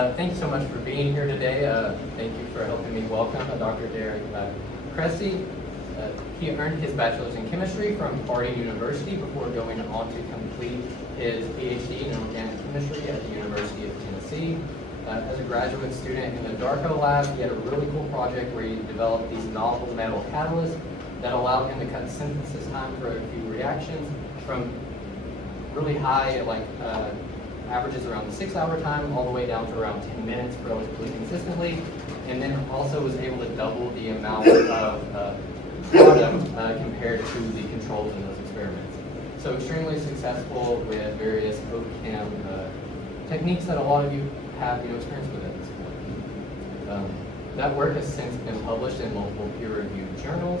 Thank you so much for being here today. Thank you for helping me welcome Dr. Darko Cressy. He earned his bachelor's in chemistry from Harding University before going on to complete his PhD in organic chemistry at the University of Tennessee. As a graduate student in the Darko Lab, he had a really cool project where he developed these novel metal catalysts that allowed him to cut synthesis time for a few reactions from really high, averages around the 6-hour time all the way down to around 10 minutes relatively consistently, and then also was able to double the amount of product compared to the controls in those experiments. So extremely successful with various OChem techniques that a lot of you have experience with at this point. That work has since been published in multiple peer-reviewed journals,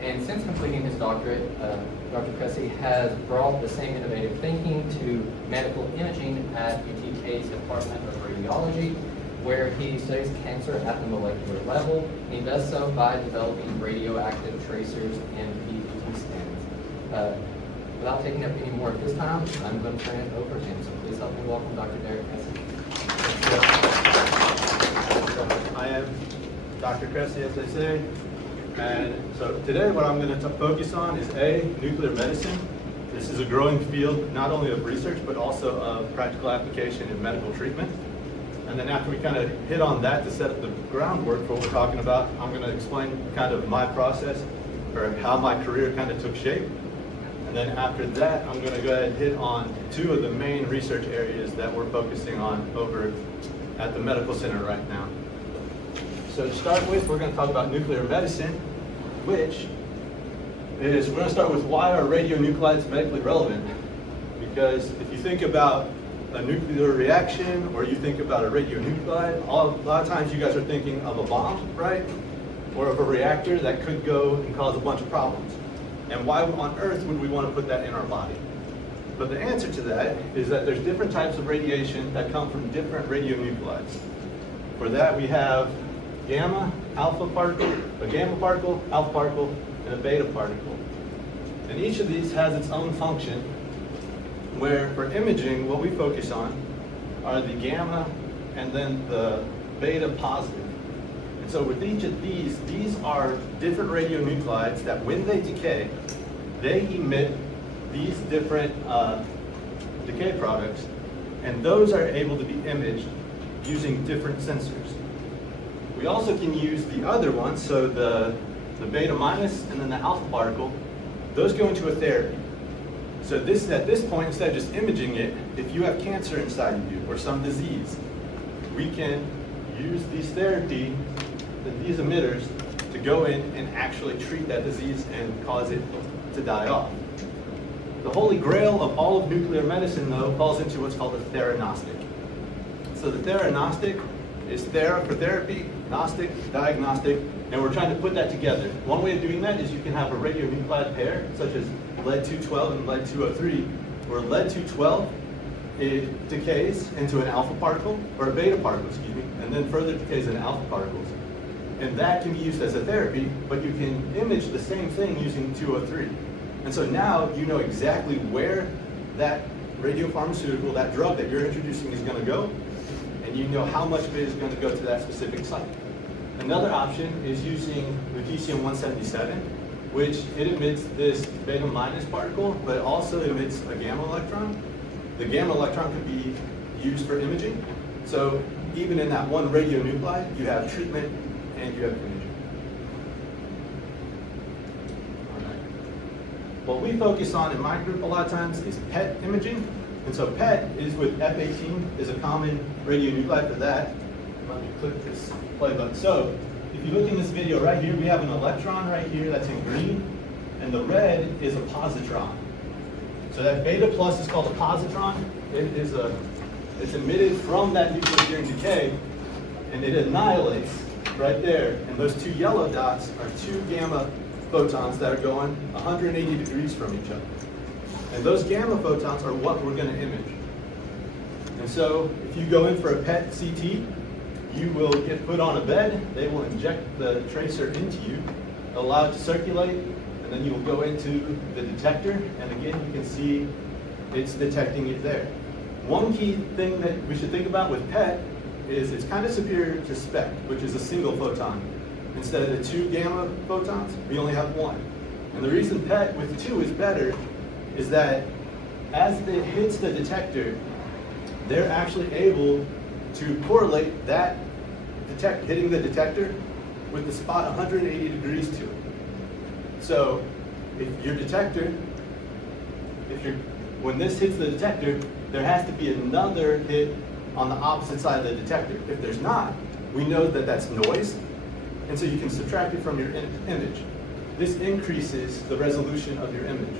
and since completing his doctorate, Dr. Cressy has brought the same innovative thinking to medical imaging at UTK's Department of Radiology, where he studies cancer at the molecular level. And he does so by developing radioactive tracers and PET scans. Without taking up any more of his time, I'm going to turn it over to him. So please help me welcome Dr. Darko Cressy. I am Dr. Cressy, as they say. And so today what I'm going to focus on is nuclear medicine. This is a growing field not only of research but also of practical application in medical treatment. And then after we kind of hit on that to set up the groundwork for what we're talking about, I'm going to explain kind of my process or how my career kind of took shape. And then after that, I'm going to go ahead and hit on two of the main research areas that we're focusing on over at the medical center right now. So to start with, we're going to talk about nuclear medicine, which is, we're going to start with why are radionuclides medically relevant? Because if you think about a nuclear reaction or you think about a radionuclide, a lot of times you guys are thinking of a bomb, right? Or of a reactor that could go and cause a bunch of problems. And why on earth would we want to put that in our body? But the answer to that is that there's different types of radiation that come from different radionuclides. For that we have gamma, alpha particle, a gamma particle, alpha particle, and a beta particle. And each of these has its own function, where for imaging, what we focus on are the gamma and then the beta positive. And so with each of these are different radionuclides that when they decay, they emit these different decay products, and those are able to be imaged using different sensors. We also can use the other ones, so the beta minus and then the alpha particle, those go into a therapy. So at this point, instead of just imaging it, if you have cancer inside of you or some disease, we can use these these emitters, to go in and actually treat that disease and cause it to die off. The holy grail of all of nuclear medicine, though, falls into what's called a theranostic. So the theranostic is thera for therapy, gnostic, diagnostic, and we're trying to put that together. One way of doing that is you can have a radionuclide pair, such as lead-212 and lead-203, where lead-212 it decays into an alpha particle, or a beta particle, excuse me, and then further decays into alpha particles. And that can be used as a therapy, but you can image the same thing using 203. And so now you know exactly where that radiopharmaceutical, that drug that you're introducing is going to go, and you know how much of it is going to go to that specific site. Another option is using lutetium-177, which it emits this beta minus particle, but it also emits a gamma electron. The gamma electron can be used for imaging. So even in that one radionuclide, you have treatment and you have imaging. All right. What we focus on in my group a lot of times is PET imaging. And so PET is with F18, is a common radionuclide for that. Let me click this play button. So if you look in this video right here, we have an electron right here that's in green, and the red is a positron. So that beta plus is called a positron. It's emitted from that nucleus during decay, and it annihilates right there. And those two yellow dots are two gamma photons that are going 180 degrees from each other. And those gamma photons are what we're going to image. And so if you go in for a PET CT, you will get put on a bed. They will inject the tracer into you, allow it to circulate, and then you will go into the detector. And again, you can see it's detecting it there. One key thing that we should think about with PET is it's kind of superior to SPEC, which is a single photon. Instead of the 2 gamma photons, we only have 1. And the reason PET with 2 is better is that as it hits the detector, they're actually able to correlate that hitting the detector with the spot 180 degrees to it. So if your detector, when this hits the detector, there has to be another hit on the opposite side of the detector. If there's not, we know that that's noise, and so you can subtract it from your image. This increases the resolution of your image.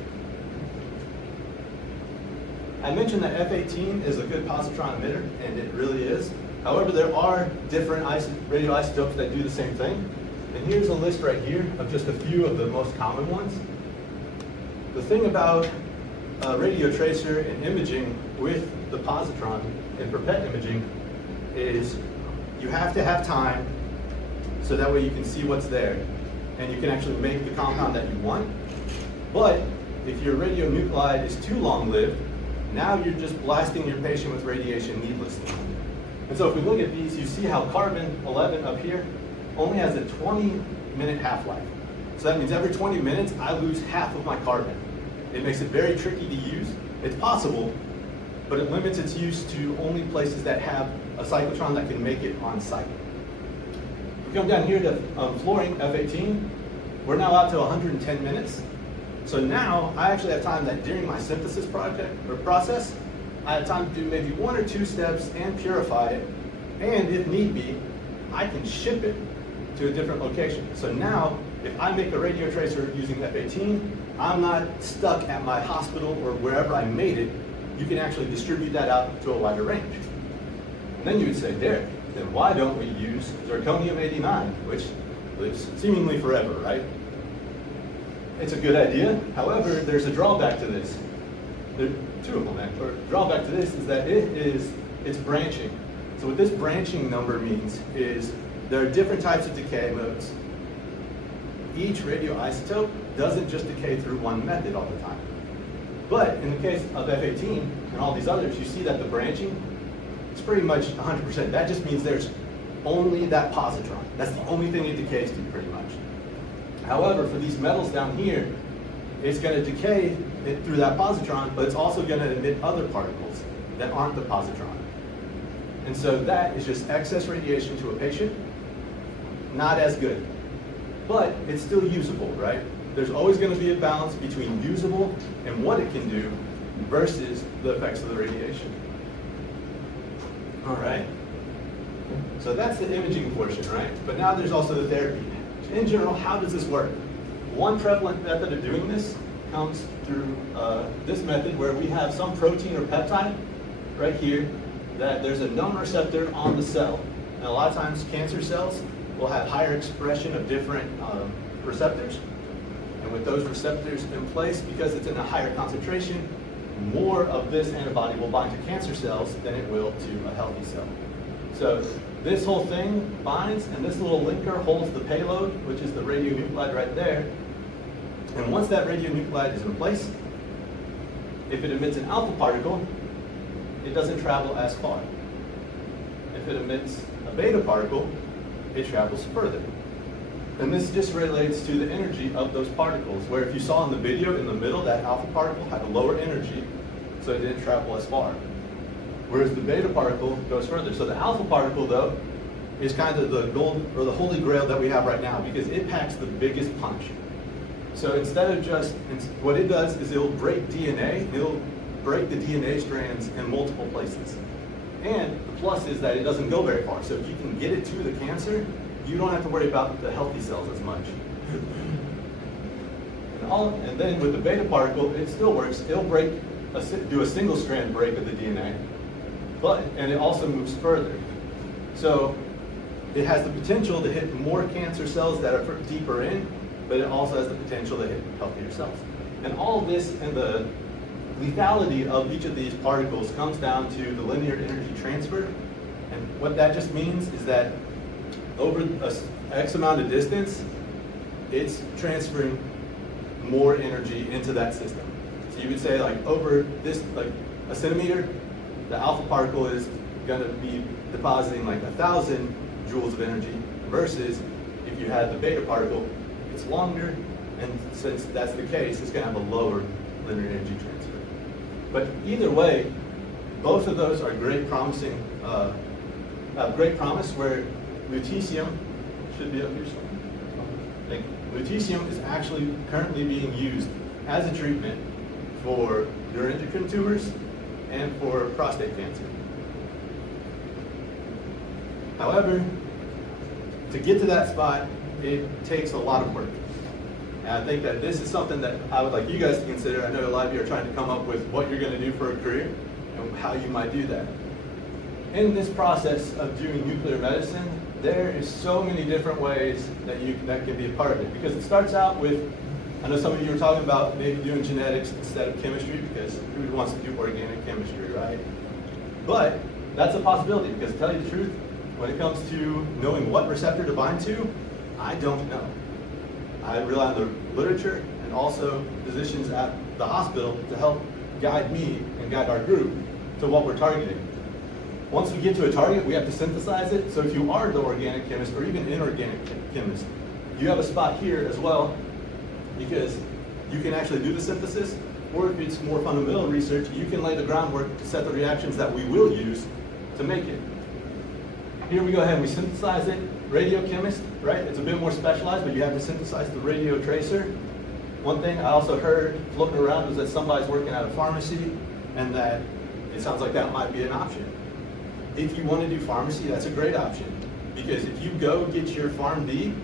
I mentioned that F18 is a good positron emitter, and it really is. However, there are different radioisotopes that do the same thing. And here's a list right here of just a few of the most common ones. The thing about radio tracer and imaging with the positron and for PET imaging is you have to have time so that way you can see what's there and you can actually make the compound that you want. But if your radionuclide is too long-lived, now you're just blasting your patient with radiation needlessly. And so if we look at these, you see how carbon-11 up here only has a 20-minute half-life. So that means every 20 minutes, I lose half of my carbon. It makes it very tricky to use. It's possible, but it limits its use to only places that have a cyclotron that can make it on site. If we come down here to fluorine, F18, we're now out to 110 minutes. So now I actually have time that during my synthesis project or process, I have time to do maybe 1 or 2 steps and purify it. And if need be, I can ship it to a different location. So now, if I make a radio tracer using F18, I'm not stuck at my hospital or wherever I made it. You can actually distribute that out to a wider range. And then you would say, Derek, then why don't we use zirconium-89, which lives seemingly forever, right? It's a good idea. However, there's a drawback to this. There are 2 of them, actually. Drawback to this is that it's branching. So what this branching number means is there are different types of decay modes. Each radioisotope doesn't just decay through one method all the time. But in the case of F18 and all these others, you see that the branching is pretty much 100%. That just means there's only that positron. That's the only thing it decays to, pretty much. However, for these metals down here, it's going to decay through that positron, but it's also going to emit other particles that aren't the positron. And so that is just excess radiation to a patient, not as good. But it's still usable, right? There's always going to be a balance between usable and what it can do versus the effects of the radiation. All right. So that's the imaging portion, right? But now there's also the therapy. In general, how does this work? One prevalent method of doing this comes through this method where we have some protein or peptide right here that there's a known receptor on the cell. And a lot of times cancer cells will have higher expression of different receptors. And with those receptors in place, because it's in a higher concentration, more of this antibody will bind to cancer cells than it will to a healthy cell. So this whole thing binds, and this little linker holds the payload, which is the radionuclide right there. And once that radionuclide is in place, if it emits an alpha particle, it doesn't travel as far. If it emits a beta particle, it travels further. And this just relates to the energy of those particles, where if you saw in the video in the middle, that alpha particle had a lower energy, so it didn't travel as far. Whereas the beta particle goes further. So the alpha particle, though, is kind of the gold or the holy grail that we have right now because it packs the biggest punch. So instead of just, what it does is it'll break DNA, it'll break the DNA strands in multiple places. And the plus is that it doesn't go very far. So if you can get it to the cancer, you don't have to worry about the healthy cells as much. And then with the beta particle, it still works. It'll do a single strand break of the DNA, and it also moves further. So it has the potential to hit more cancer cells that are deeper in, but it also has the potential to hit healthier cells. And all of this and the lethality of each of these particles comes down to the linear energy transfer. And what that just means is that over X amount of distance, it's transferring more energy into that system. So you would say like over this, like a centimeter, the alpha particle is going to be depositing like 1,000 joules of energy, versus if you had the beta particle, it's longer, and since that's the case, it's going to have a lower linear energy transfer. But either way, both of those are great promising, great promise, where lutetium should be up here somewhere. Like, lutetium is actually currently being used as a treatment for neuroendocrine tumors and for prostate cancer. However, to get to that spot, it takes a lot of work. And I think that this is something that I would like you guys to consider. I know a lot of you are trying to come up with what you're going to do for a career and how you might do that. In this process of doing nuclear medicine, there is so many different ways that can be a part of it. Because it starts out with, I know some of you were talking about maybe doing genetics instead of chemistry, because who wants to do organic chemistry, right? But that's a possibility, because to tell you the truth, when it comes to knowing what receptor to bind to, I don't know. I rely on the literature and also physicians at the hospital to help guide me and guide our group to what we're targeting. Once we get to a target, we have to synthesize it. So if you are the organic chemist or even inorganic chemist, you have a spot here as well, because you can actually do the synthesis, or if it's more fundamental research, you can lay the groundwork to set the reactions that we will use to make it. Here we go ahead and we synthesize it. Radiochemist, right? It's a bit more specialized, but you have to synthesize the radio tracer. One thing I also heard floating around was that somebody's working at a pharmacy, and that it sounds like that might be an option. If you want to do pharmacy, that's a great option, because if you go get your PharmD,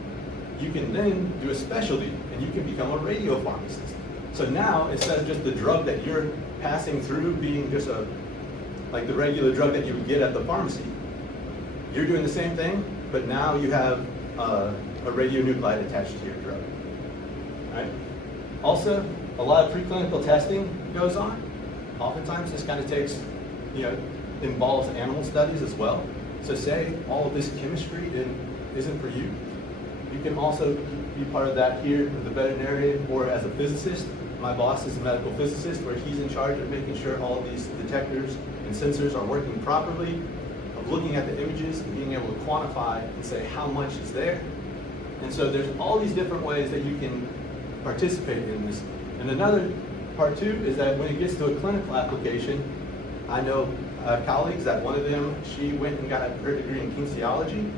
you can then do a specialty, and you can become a radiopharmacist. So now, instead of just the drug that you're passing through being just like the regular drug that you would get at the pharmacy, you're doing the same thing, but now you have a radionuclide attached to your drug. Right? Also, a lot of preclinical testing goes on. Oftentimes, this kind of takes, involves animal studies as well. So say all of this chemistry isn't for you. You can also be part of that here with the veterinarian or as a physicist. My boss is a medical physicist, where he's in charge of making sure all of these detectors and sensors are working properly, of looking at the images and being able to quantify and say how much is there. And so there's all these different ways that you can participate in this. And another part too is that when it gets to a clinical application, I know colleagues that one of them, she went and got her degree in kinesiology,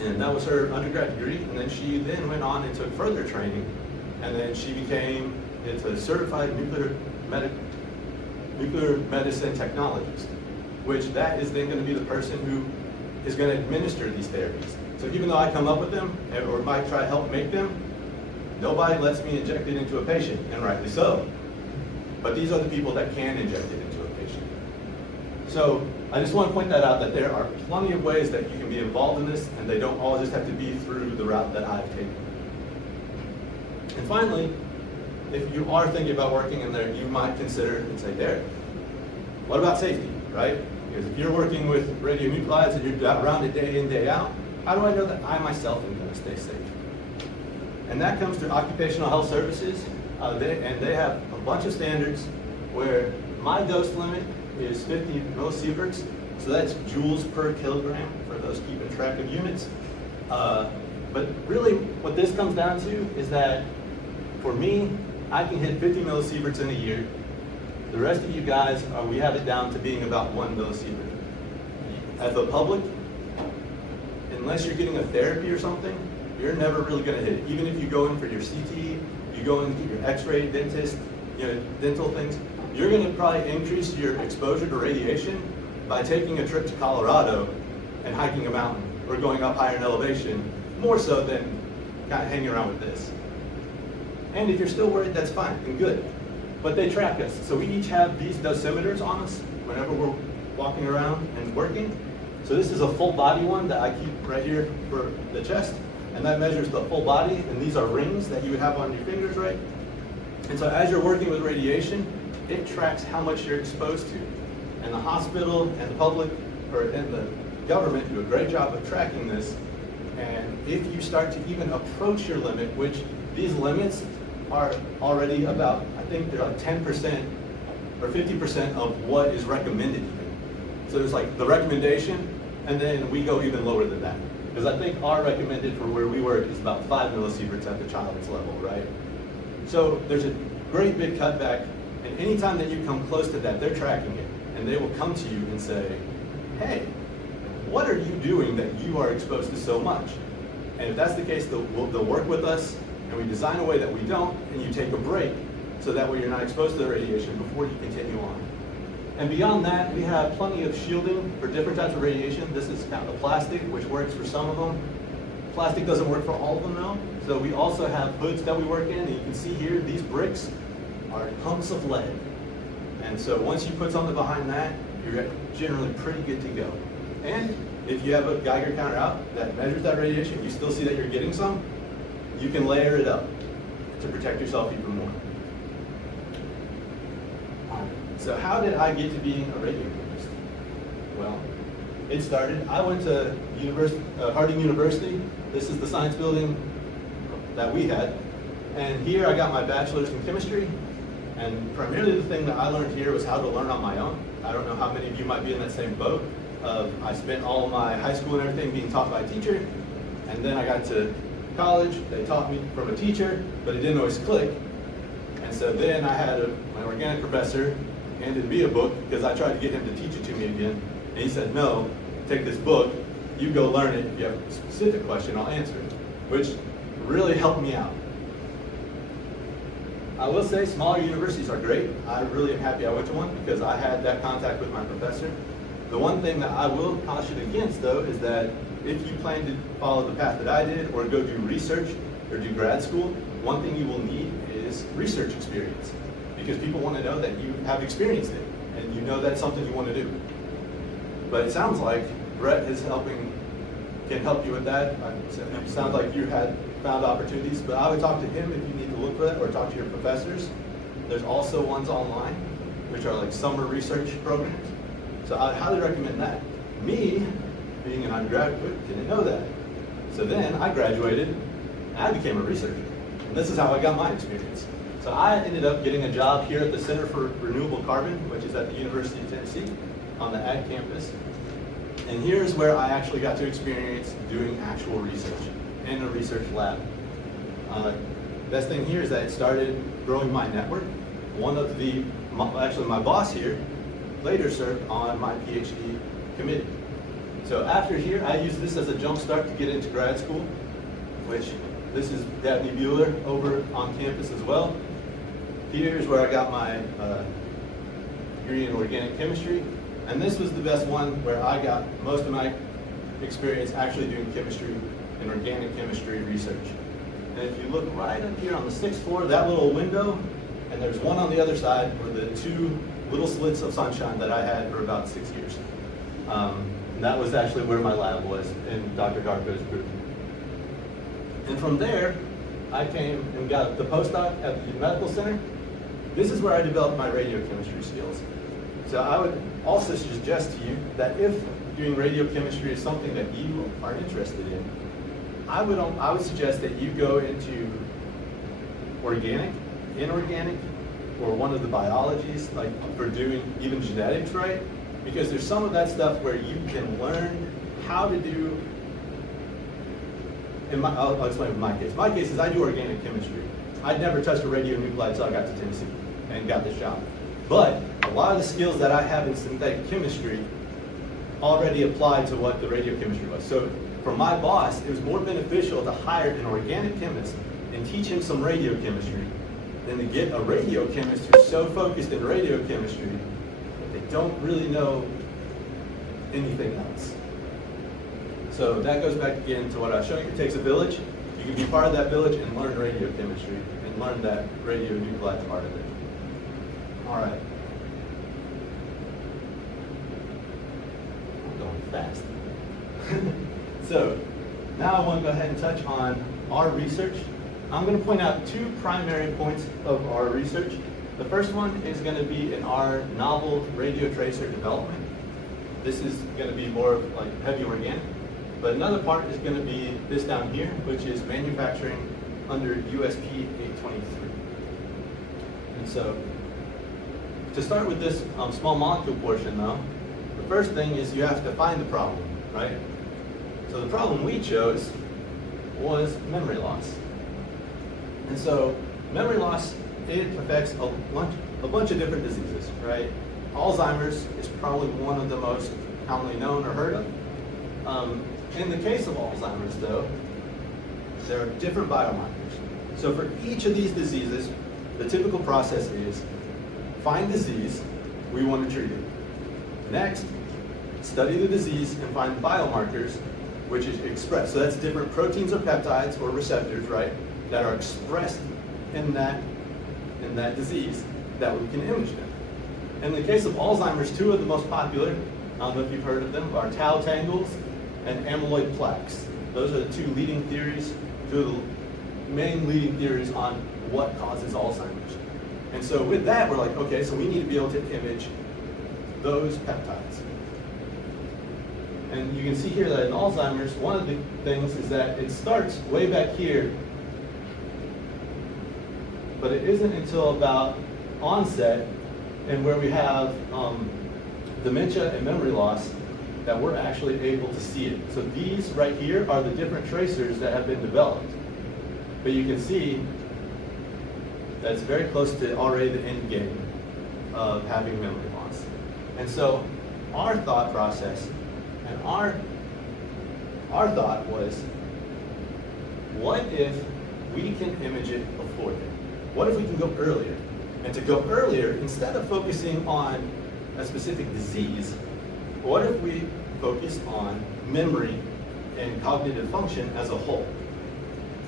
and that was her undergrad degree, and then she then went on and took further training, and then she became a certified nuclear medicine technologist, which that is then going to be the person who is going to administer these therapies. So even though I come up with them, or might try to help make them, nobody lets me inject it into a patient, and rightly so. But these are the people that can inject it into a patient. So I just want to point that out, that there are plenty of ways that you can be involved in this, and they don't all just have to be through the route that I've taken. And finally, if you are thinking about working in there, you might consider and say, Derek, what about safety, right? Because if you're working with radionuclides and you're around it day in, day out, how do I know that I myself am going to stay safe? And that comes through occupational health services, and they have a bunch of standards where my dose limit is 50 millisieverts, so that's joules per kilogram for those keeping track of units. But really, what this comes down to is that for me, I can hit 50 millisieverts in a year. The rest of you guys, we have it down to being about 1 millisievert. As the public, unless you're getting a therapy or something, you're never really going to hit it. Even if you go in for your CT, you go in to get your x-ray, dentist, dental things, you're going to probably increase your exposure to radiation by taking a trip to Colorado and hiking a mountain or going up higher in elevation, more so than kind of hanging around with this. And if you're still worried, that's fine and good. But they track us. So we each have these dosimeters on us whenever we're walking around and working. So this is a full body one that I keep right here for the chest. And that measures the full body. And these are rings that you would have on your fingers, right? And so as you're working with radiation, it tracks how much you're exposed to. And the hospital and the public, and the government do a great job of tracking this. And if you start to even approach your limit, which these limits are already about, I think they're like 10% or 50% of what is recommended even. So there's like the recommendation, And then we go even lower than that. Because I think our recommended for where we work is about 5 millisieverts at the child's level, right? So there's a great big cutback, and anytime that you come close to that, they're tracking it. And they will come to you and say, hey, what are you doing that you are exposed to so much? And if that's the case, they'll work with us, and we design a way that we don't, and you take a break, so that way you're not exposed to the radiation before you continue on. And beyond that, we have plenty of shielding for different types of radiation. This is kind of a plastic, which works for some of them. Plastic doesn't work for all of them though. So we also have hoods that we work in, and you can see here, these bricks are hunks of lead. And so once you put something behind that, you're generally pretty good to go. And if you have a Geiger counter out that measures that radiation, you still see that you're getting some, you can layer it up to protect yourself even more. So how did I get to being a radiochemist? Well, it started, I went to Harding University. This is the science building that we had. And here I got my bachelor's in chemistry. And primarily the thing that I learned here was how to learn on my own. I don't know how many of you might be in that same boat. I spent all of my high school and everything being taught by a teacher. And then I got to college, they taught me from a teacher, but it didn't always click. And so then I had my organic professor handed me a book because I tried to get him to teach it to me again. And he said, no, take this book, you go learn it. If you have a specific question, I'll answer it, which really helped me out. I will say smaller universities are great. I really am happy I went to one because I had that contact with my professor. The one thing that I will caution against though is that if you plan to follow the path that I did or go do research or do grad school, one thing you will need is research experience. Because people want to know that you have experienced it and you know that's something you want to do. But it sounds like Brett can help you with that. It sounds like you had found opportunities, but I would talk to him if you need to look for that or talk to your professors. There's also ones online, which are like summer research programs. So I'd highly recommend that. Me, being an undergraduate, didn't know that. So then I graduated and I became a researcher. And this is how I got my experience. So I ended up getting a job here at the Center for Renewable Carbon, which is at the University of Tennessee on the Ag campus. And here's where I actually got to experience doing actual research in a research lab. Best thing here is that it started growing my network. Actually my boss here later served on my PhD committee. So after here, I used this as a jump start to get into grad school, which this is Dabney Bueller over on campus as well. Here's where I got my degree in organic chemistry. And this was the best one where I got most of my experience actually doing chemistry and organic chemistry research. And if you look right up here on the 6th floor, that little window, and there's one on the other side, were the 2 little slits of sunshine that I had for about 6 years. And that was actually where my lab was in Dr. Darko's group. And from there, I came and got the postdoc at the medical center. This is where I developed my radiochemistry skills. So I would also suggest to you that if doing radiochemistry is something that you are interested in, I would suggest that you go into organic, inorganic, or one of the biologies, like for doing even genetics, right? Because there's some of that stuff where you can learn how to do. I'll explain with my case. My case is I do organic chemistry. I'd never touched a radionuclide until I got to Tennessee and got this job. But a lot of the skills that I have in synthetic chemistry already apply to what the radiochemistry was. So for my boss, it was more beneficial to hire an organic chemist and teach him some radiochemistry than to get a radiochemist who's so focused in radiochemistry that they don't really know anything else. So that goes back again to what I was showing you. It takes a village. You can be part of that village and learn radiochemistry and learn that radionuclide part of it. All right. I'm going fast. So now I want to go ahead and touch on our research. I'm going to point out 2 primary points of our research. The first one is going to be in our novel radio tracer development. This is going to be more of like heavy organic. But another part is going to be this down here, which is manufacturing under USP 823. And so, to start with this small molecule portion though, the first thing is you have to find the problem. right? So the problem we chose was memory loss. And so memory loss, it affects a bunch of different diseases, right? Alzheimer's is probably one of the most commonly known or heard of. In the case of Alzheimer's, though, there are different biomarkers. So for each of these diseases, the typical process is find disease, we want to treat it. Next, study the disease and find biomarkers which is expressed. So that's different proteins or peptides or receptors, right, that are expressed in that disease that we can image them. In the case of Alzheimer's, two of the most popular, I don't know if you've heard of them, are tau tangles and amyloid plaques. Those are the two leading theories, two of the main leading theories on what causes Alzheimer's. And so with that, we're like, okay, so we need to be able to image those peptides. And you can see here that in Alzheimer's, one of the things is that it starts way back here, but it isn't until about onset and where we have dementia and memory loss that we're actually able to see it. So these right here are the different tracers that have been developed. But you can see that's very close to already the end game of having memory loss. And so our thought process and our thought was, what if we can image it before then? What if we can go earlier? And to go earlier, instead of focusing on a specific disease, what if we focus on memory and cognitive function as a whole?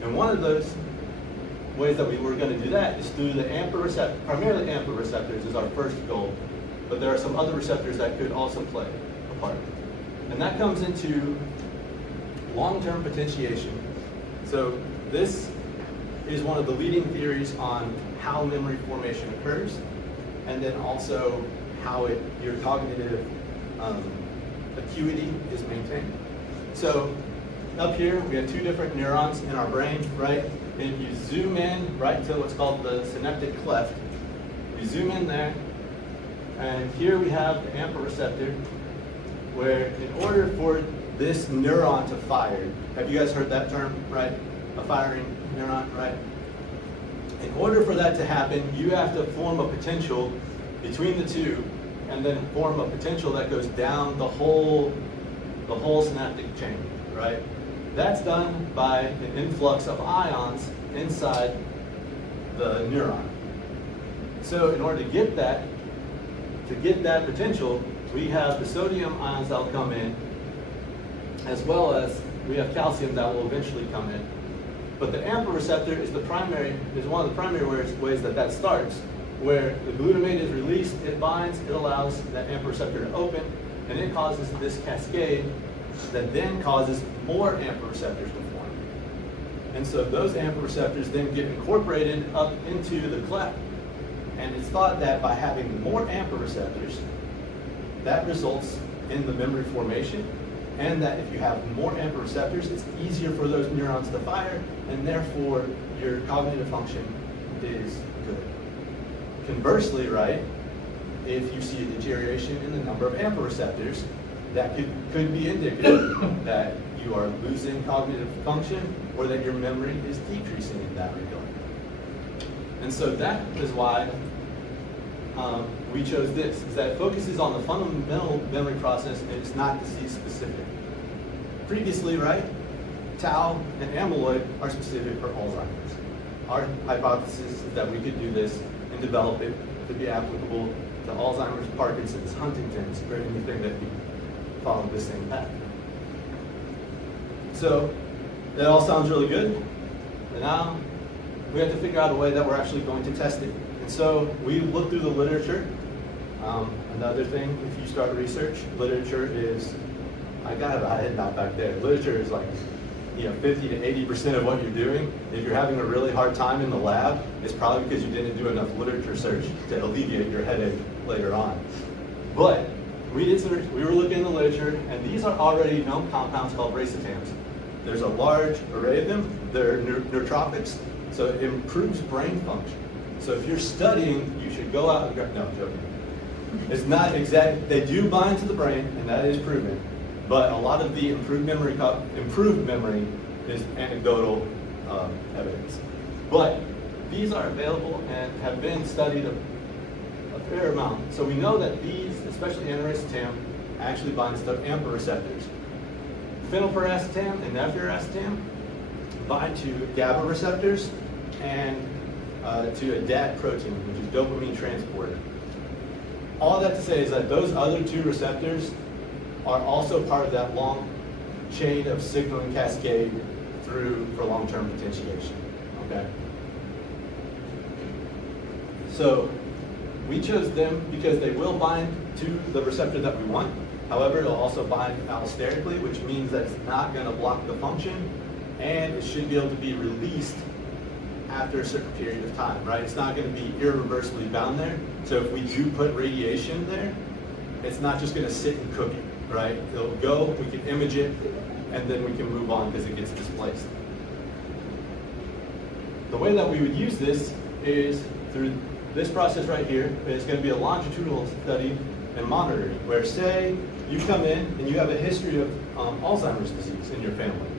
And one of those ways that we were going to do that is through the AMPA receptor. Primarily AMPA receptors is our first goal, but there are some other receptors that could also play a part. And that comes into long-term potentiation. So this is one of the leading theories on how memory formation occurs, and then also how your cognitive acuity is maintained. So up here, we have two different neurons in our brain, right? And if you zoom in right to what's called the synaptic cleft, you zoom in there, and here we have the AMPA receptor, where in order for this neuron to fire, have you guys heard that term, right? A firing neuron, right? In order for that to happen, you have to form a potential between the two, and then form a potential that goes down the whole synaptic chain, right? That's done by an influx of ions inside the neuron. So in order to get that potential, we have the sodium ions that will come in, as well as we have calcium that will eventually come in. But the AMPA receptor is one of the primary ways that starts, where the glutamate is released, it binds, it allows that AMPA receptor to open, and it causes this cascade that then causes more AMPA receptors to form. And so those AMPA receptors then get incorporated up into the cleft. And it's thought that by having more AMPA receptors, that results in the memory formation, and that if you have more AMPA receptors, it's easier for those neurons to fire, and therefore your cognitive function is good. Conversely, right, if you see a deterioration in the number of AMPA receptors, that could be indicative that you are losing cognitive function or that your memory is decreasing in that regard. And so that is why we chose this, is that it focuses on the fundamental memory process and it's not disease specific. Previously, right, tau and amyloid are specific for Alzheimer's. Our hypothesis is that we could do this and develop it to be applicable to Alzheimer's, Parkinson's, Huntington's, or anything that we follow the same path. So that all sounds really good, but now we have to figure out a way that we're actually going to test it. And so we looked through the literature. Another thing, if you start research, literature is, I got a head nod back there. Literature is like, 50 to 80% of what you're doing. If you're having a really hard time in the lab, it's probably because you didn't do enough literature search to alleviate your headache later on. But we were looking in the literature, and these are already known compounds called racetams. There's a large array of them. They're nootropics, so it improves brain function. So if you're studying, you should go out and no, I'm joking. It's not exact. They do bind to the brain, and that is proven. But a lot of the improved memory is anecdotal evidence. But these are available and have been studied a fair amount. So we know that these, especially aniracetam, actually binds to AMPA receptors. Phenylpiracetam and nefuracetam bind to GABA receptors and to a DAT protein, which is dopamine transporter. All that to say is that those other two receptors are also part of that long chain of signaling cascade through for long-term potentiation. Okay. So we chose them because they will bind to the receptor that we want. However, it'll also bind allosterically, which means that it's not going to block the function, and it should be able to be released after a certain period of time, right? It's not going to be irreversibly bound there. So if we do put radiation there, it's not just going to sit and cook it, right? It'll go, we can image it, and then we can move on because it gets displaced. The way that we would use this is through this process right here. It's going to be a longitudinal study and monitoring, where say you come in and you have a history of Alzheimer's disease in your family.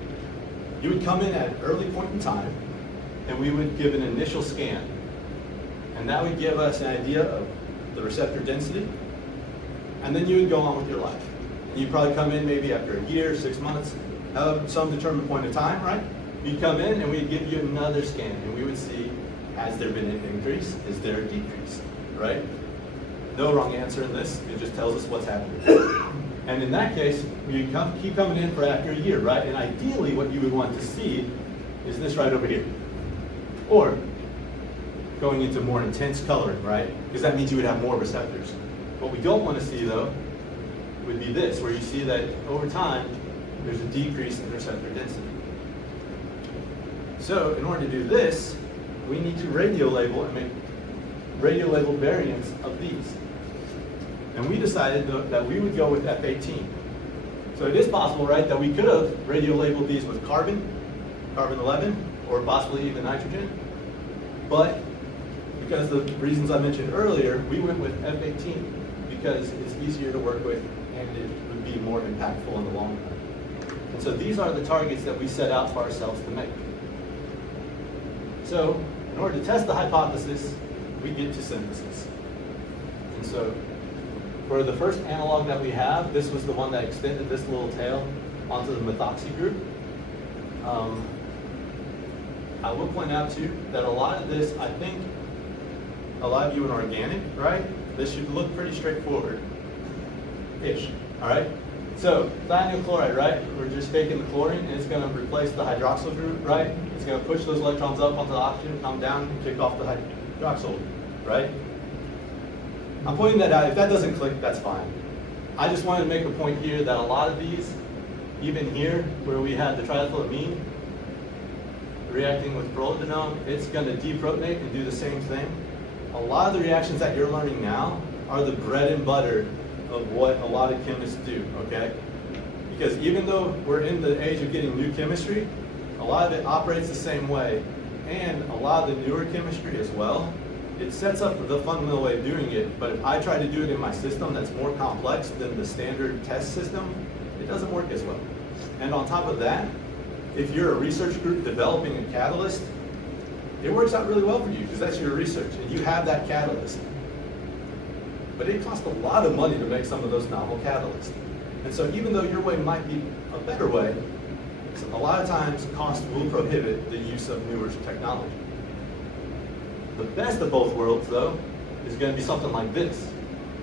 You would come in at an early point in time, and we would give an initial scan. And that would give us an idea of the receptor density, and then you would go on with your life. And you'd probably come in maybe after a year, 6 months, some determined point of time, right? You'd come in and we'd give you another scan, and we would see, has there been an increase? Is there a decrease, right? No wrong answer in this, it just tells us what's happening. And in that case, you keep coming in for after a year, right? And ideally what you would want to see is this right over here. Or going into more intense coloring, right? Because that means you would have more receptors. What we don't want to see though would be this, where you see that over time, there's a decrease in receptor density. So in order to do this, we need to radio label and make radio labeled variants of these. And we decided that we would go with F18. So it is possible, right, that we could have radio labeled these with carbon 11, or possibly even nitrogen. But because of the reasons I mentioned earlier, we went with F18 because it's easier to work with and it would be more impactful in the long run. And so these are the targets that we set out for ourselves to make. So in order to test the hypothesis, we get to synthesis. And so for the first analog that we have, this was the one that extended this little tail onto the methoxy group. I will point out too that a lot of this, I think, a lot of you in organic, right? This should look pretty straightforward-ish, all right? So thionyl chloride, right? We're just taking the chlorine and it's going to replace the hydroxyl group, right? It's going to push those electrons up onto the oxygen, come down, and kick off the hydroxyl, right? I'm pointing that out. If that doesn't click, that's fine. I just wanted to make a point here that a lot of these, even here, where we had the triethylamine reacting with prolinone, it's going to deprotonate and do the same thing. A lot of the reactions that you're learning now are the bread and butter of what a lot of chemists do, okay? Because even though we're in the age of getting new chemistry, a lot of it operates the same way, and a lot of the newer chemistry as well, it sets up the fundamental way of doing it, but if I try to do it in my system that's more complex than the standard test system, it doesn't work as well. And on top of that, if you're a research group developing a catalyst, it works out really well for you because that's your research and you have that catalyst. But it costs a lot of money to make some of those novel catalysts. And so even though your way might be a better way, a lot of times cost will prohibit the use of newer technology. The best of both worlds, though, is going to be something like this,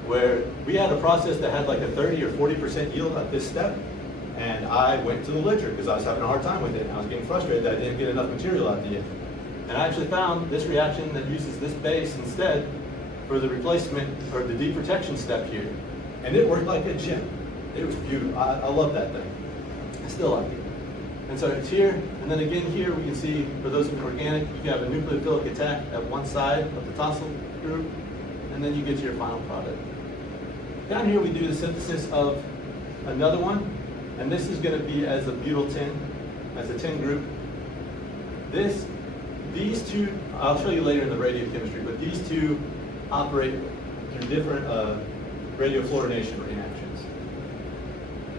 where we had a process that had like a 30 or 40% yield at this step, and I went to the literature because I was having a hard time with it, and I was getting frustrated that I didn't get enough material out the end. And I actually found this reaction that uses this base instead for the replacement or the deprotection step here. And it worked like a gem. It was beautiful. I love that thing. I still like it. And so it's here, and then again here we can see, for those in organic, you have a nucleophilic attack at one side of the tosyl group, and then you get your final product. Down here we do the synthesis of another one, and this is going to be as a butyl tin, as a tin group. These two, I'll show you later in the radiochemistry, but these two operate through different radiofluorination reactions.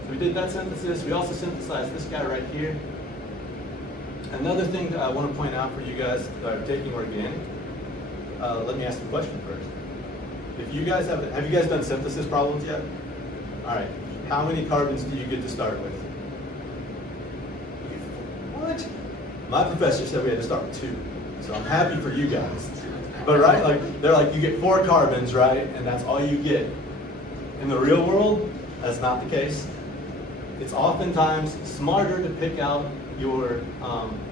So we did that synthesis. We also synthesized this guy right here. Another thing that I want to point out for you guys that are taking organic, let me ask the question first. If you guys have you guys done synthesis problems yet? All right. How many carbons do you get to start with? What? My professor said we had to start with 2. So I'm happy for you guys. But right, like they're like you get 4 carbons, right? And that's all you get. In the real world, that's not the case. It's oftentimes smarter to pick out your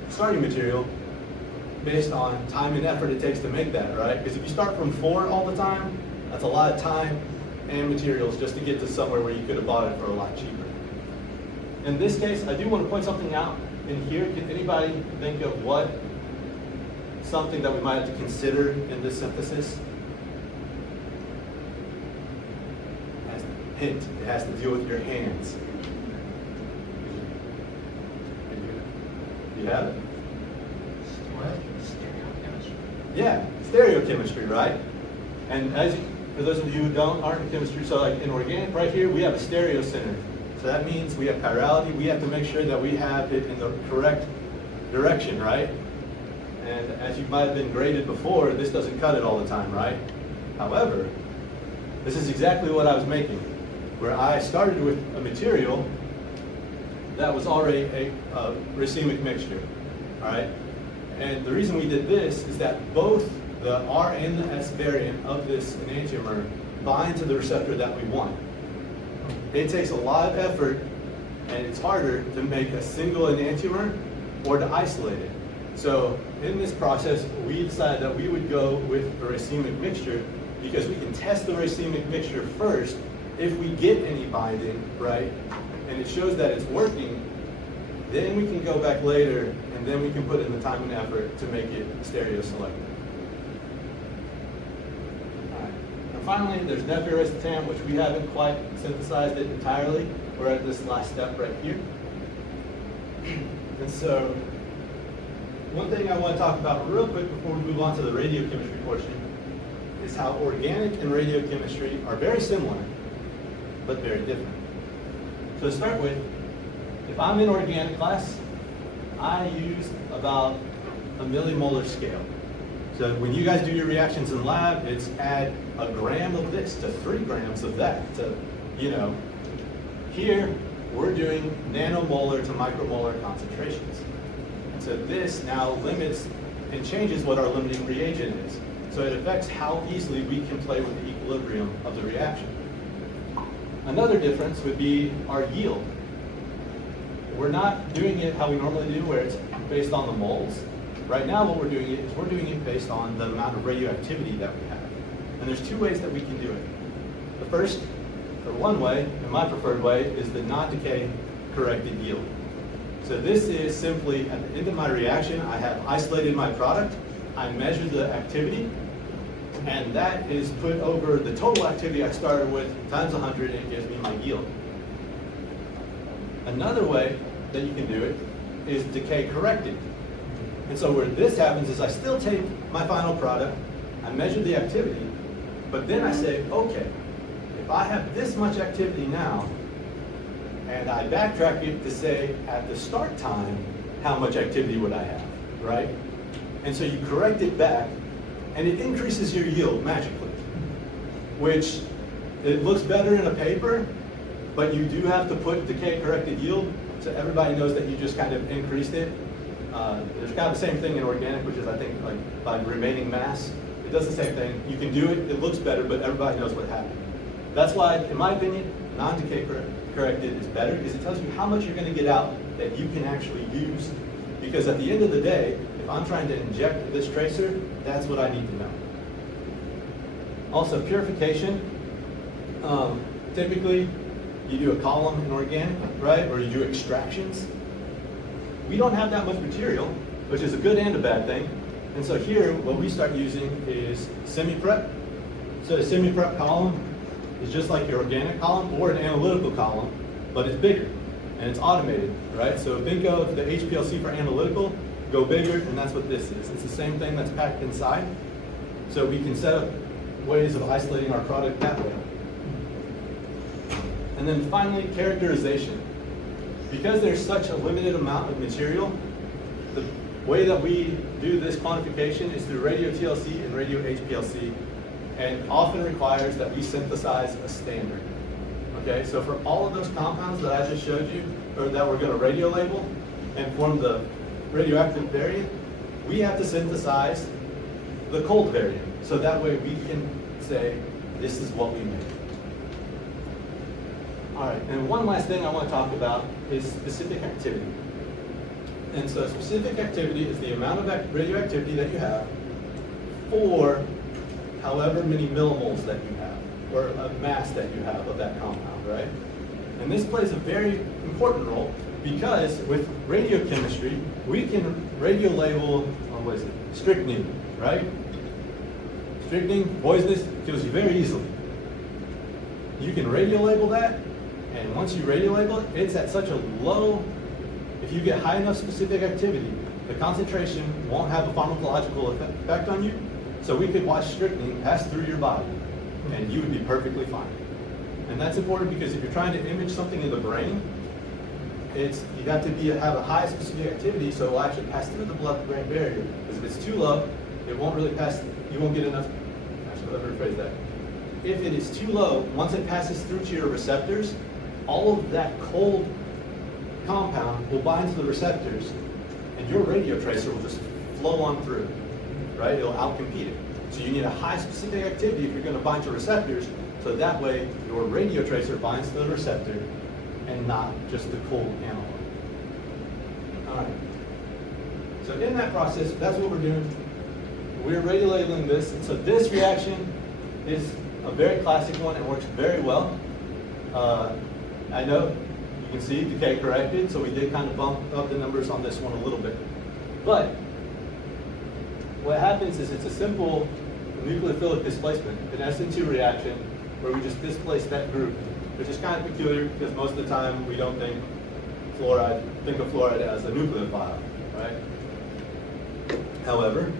starting material based on time and effort it takes to make that, right? Because if you start from 4 all the time, that's a lot of time and materials just to get to somewhere where you could have bought it for a lot cheaper. In this case, I do want to point something out in here. Can anybody think of something that we might have to consider in this synthesis? Hint, it has to deal with your hands. You have it? What? Stereochemistry? Yeah, stereochemistry, right? And for those of you who aren't in chemistry, so like in organic right here, we have a stereo center. So that means we have chirality. We have to make sure that we have it in the correct direction, right? And as you might have been graded before, this doesn't cut it all the time, right? However, this is exactly what I was making, where I started with a material that was already a racemic mixture, all right? And the reason we did this is that both the R and the S variant of this enantiomer bind to the receptor that we want. It takes a lot of effort, and it's harder to make a single enantiomer or to isolate it. So in this process, we decided that we would go with a racemic mixture because we can test the racemic mixture first. If we get any binding, right, and it shows that it's working, then we can go back later and then we can put in the time and effort to make it stereo selective. All right. And finally, there's nephiracetam, which we haven't quite synthesized it entirely. We're at this last step right here. And so, one thing I want to talk about real quick before we move on to the radiochemistry portion is how organic and radiochemistry are very similar, but very different. So to start with, if I'm in organic class, I use about a millimolar scale. So when you guys do your reactions in lab, it's add a gram of this to 3 grams of that. To, here we're doing nanomolar to micromolar concentrations. And so this now limits and changes what our limiting reagent is. So it affects how easily we can play with the equilibrium of the reaction. Another difference would be our yield. We're not doing it how we normally do, where it's based on the moles. Right now what we're doing is we're doing it based on the amount of radioactivity that we have. And there's 2 ways that we can do it. The first, or one way, and my preferred way, is the non-decay corrected yield. So this is simply, at the end of my reaction, I have isolated my product, I measure the activity, and that is put over the total activity I started with times 100, and it gives me my yield. Another way that you can do it is decay corrected. And so where this happens is I still take my final product, I measure the activity, but then I say, okay, if I have this much activity now, and I backtrack it to say at the start time, how much activity would I have, right? And so you correct it back, and it increases your yield magically, which it looks better in a paper, but you do have to put decay corrected yield so everybody knows that you just kind of increased it. There's kind of the same thing in organic, which is I think like by remaining mass. It does the same thing. You can do it, it looks better, but everybody knows what happened. That's why, in my opinion, non-decay corrected is better because it tells you how much you're going to get out that you can actually use. Because at the end of the day, if I'm trying to inject this tracer, that's what I need to know. Also, purification. Typically, you do a column in organic, right? Or you do extractions. We don't have that much material, which is a good and a bad thing. And so here, what we start using is semi-prep. So a semi-prep column is just like your organic column or an analytical column, but it's bigger and it's automated, right? So think of the HPLC for analytical, go bigger, and that's what this is. It's the same thing that's packed inside. So we can set up ways of isolating our product that way. And And then finally, characterization. Because there's such a limited amount of material, the way that we do this quantification is through radio TLC and radio HPLC, and often requires that we synthesize a standard. Okay, so for all of those compounds that I just showed you, or that we're going to radio label and form the radioactive variant, we have to synthesize the cold variant. So that way we can say, this is what we made. All right, and one last thing I want to talk about is specific activity. And so specific activity is the amount of radioactivity that you have for however many millimoles that you have, or a mass that you have of that compound, right? And this plays a very important role because with radiochemistry, we can radio label, what is it, strychnine, right? Strychnine, poisonous, kills you very easily. You can radio label that, and once you radio label it, it's at such a low, if you get high enough specific activity, the concentration won't have a pharmacological effect on you, so we could watch strychnine pass through your body, and you would be perfectly fine. And that's important because if you're trying to image something in the brain, you have to have a high specific activity so it will actually pass through the blood-brain barrier. Because if it's too low, it won't really pass, you won't get enough, actually let me rephrase that. If it is too low, once it passes through to your receptors, all of that cold compound will bind to the receptors, and your radio tracer will just flow on through, right? It'll outcompete it. So you need a high specific activity if you're going to bind to receptors, so that way your radio tracer binds to the receptor and not just the cold analog. All right. So in that process, that's what we're doing. We're radiolabeling this, and so this reaction is a very classic one and works very well. I know you can see decay corrected, so we did kind of bump up the numbers on this one a little bit. But what happens is it's a simple nucleophilic displacement, an SN2 reaction, where we just displace that group, which is kind of peculiar because most of the time we don't think of fluoride as a nucleophile, right? However,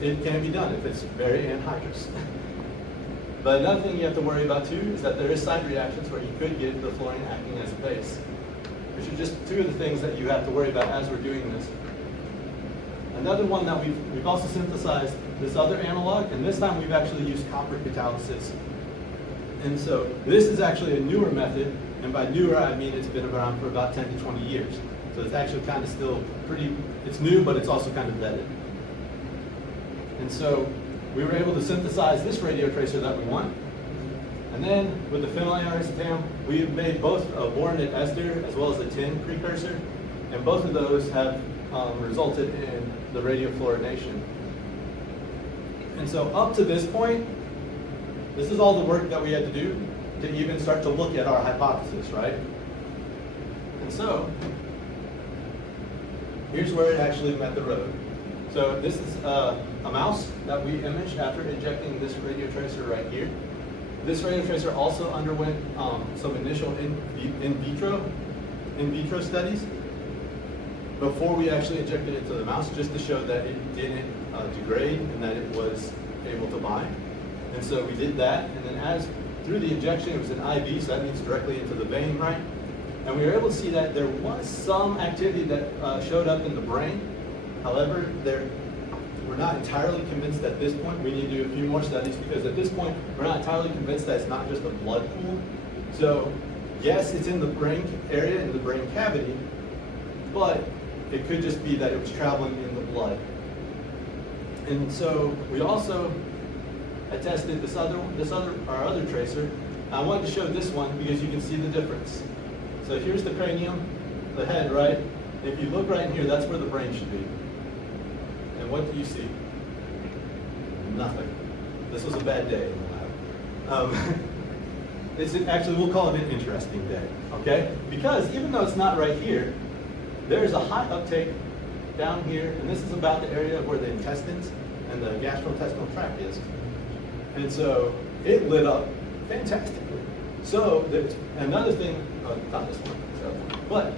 it can be done if it's very anhydrous. But another thing you have to worry about too is that there is side reactions where you could get the fluorine acting as a base, which are just two of the things that you have to worry about as we're doing this. Another one that we've also synthesized this other analog, and this time we've actually used copper catalysis. And so this is actually a newer method, and by newer I mean it's been around for about 10 to 20 years. So it's actually kind of still it's new, but it's also kind of vetted. And so we were able to synthesize this radio tracer that we want. And then with the phenylacetam, we've made both a boronate ester as well as a tin precursor, and both of those have resulted in the radiofluorination. And so up to this point, this is all the work that we had to do to even start to look at our hypothesis, right? And so here's where it actually met the road. So this is a mouse that we imaged after injecting this radio tracer right here. This radio tracer also underwent some initial in vitro studies before we actually injected it to the mouse, just to show that it didn't degrade and that it was able to bind. And so we did that, and then through the injection, it was an IV, so that means directly into the vein, right? And we were able to see that there was some activity that showed up in the brain. However, we're not entirely convinced at this point. We need to do a few more studies because at this point, we're not entirely convinced that it's not just a blood pool. So yes, it's in the brain area, in the brain cavity, but it could just be that it was traveling in the blood. And so we also had tested our other tracer. I wanted to show this one because you can see the difference. So here's the cranium, the head, right? If you look right in here, that's where the brain should be. And what do you see? Nothing. This was a bad day in the lab. Actually, we'll call it an interesting day, okay? Because even though it's not right here, there's a high uptake down here, and this is about the area where the intestines and the gastrointestinal tract is. And so it lit up fantastically. So there's another thing, not this one, but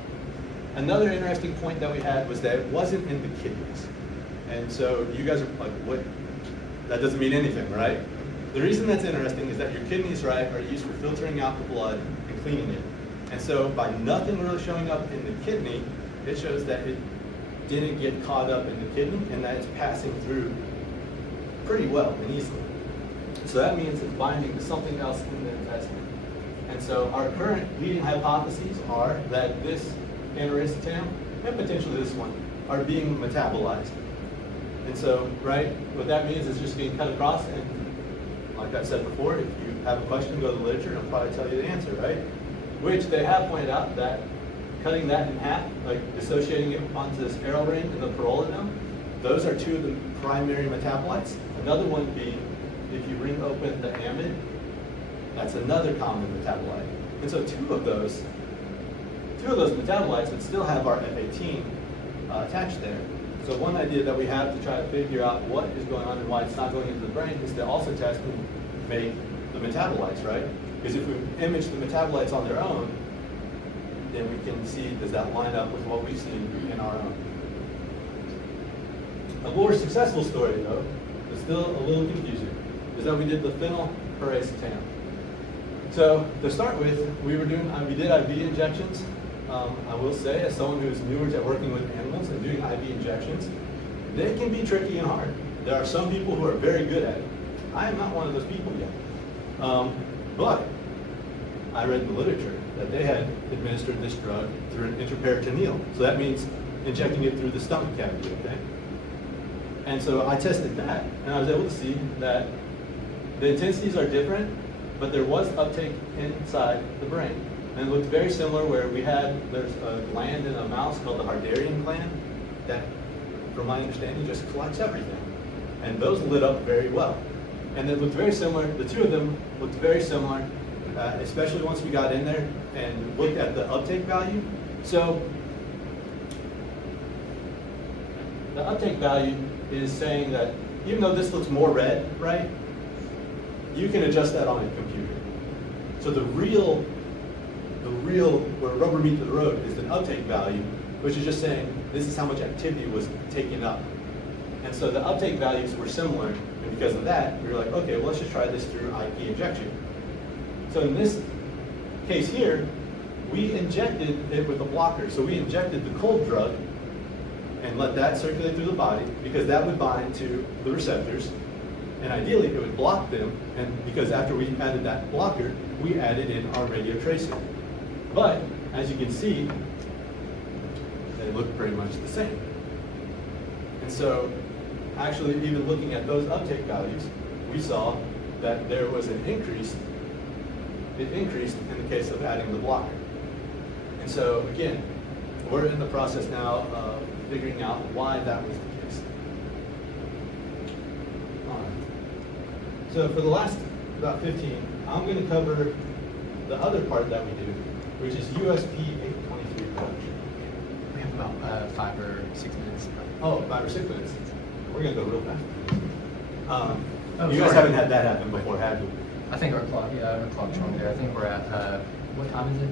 another interesting point that we had was that it wasn't in the kidneys. And so you guys are like, what? That doesn't mean anything, right? The reason that's interesting is that your kidneys, right, are used for filtering out the blood and cleaning it. And so by nothing really showing up in the kidney, it shows that it didn't get caught up in the kidney and that it's passing through pretty well and easily. So that means it's binding to something else in the intestine. And so our current leading hypotheses are that this aniracetam and potentially this one are being metabolized. And so, right, what that means is just getting cut across, and like I've said before, if you have a question, go to the literature and I'll probably tell you the answer, right? Which they have pointed out that cutting that in half, like dissociating it onto this arrow ring and the pyrrolidone, those are two of the primary metabolites. Another one being, if you ring open the amide, that's another common metabolite. And so two of those metabolites would still have our F18 attached there. So one idea that we have to try to figure out what is going on and why it's not going into the brain is to also test and make the metabolites, right? Because if we image the metabolites on their own, then we can see, does that line up with what we've seen in our own? A more successful story, though, but still a little confusing, is that we did the phenylpiracetam. So to start with, we did IV injections. I will say, as someone who's newer to working with animals and doing IV injections, they can be tricky and hard. There are some people who are very good at it. I am not one of those people yet. But I read in the literature that they had administered this drug through an intraperitoneal. So that means injecting it through the stomach cavity, okay? And so I tested that, and I was able to see that the intensities are different, but there was uptake inside the brain. And it looked very similar where there's a gland in a mouse called the Hardarian gland that, from my understanding, just collects everything. And those lit up very well. And it looked very similar, the two of them looked very similar, especially once we got in there and looked at the uptake value. So the uptake value is saying that even though this looks more red, right, you can adjust that on a computer. So the real where rubber meets the road is the uptake value, which is just saying this is how much activity was taken up. And so the uptake values were similar, and because of that, we were like, okay, well, let's just try this through IP injection. So in this case here, we injected it with a blocker. So we injected the cold drug and let that circulate through the body because that would bind to the receptors. And ideally, it would block them. And because after we added that blocker, we added in our radiotracer. But as you can see, they look pretty much the same. And so actually, even looking at those uptake values, we saw that there was an increase. It increased in the case of adding the blocker. And so again, we're in the process now of figuring out why that was the case. All right. So for the last about 15, I'm going to cover the other part that we do, which is USP 823 production. We have about 5 or 6 minutes. Oh, 5 or 6 minutes. We're going to go real fast. You guys sorry. haven't had that happen before, have you? I think our clock's wrong there. I think we're at, what time is it?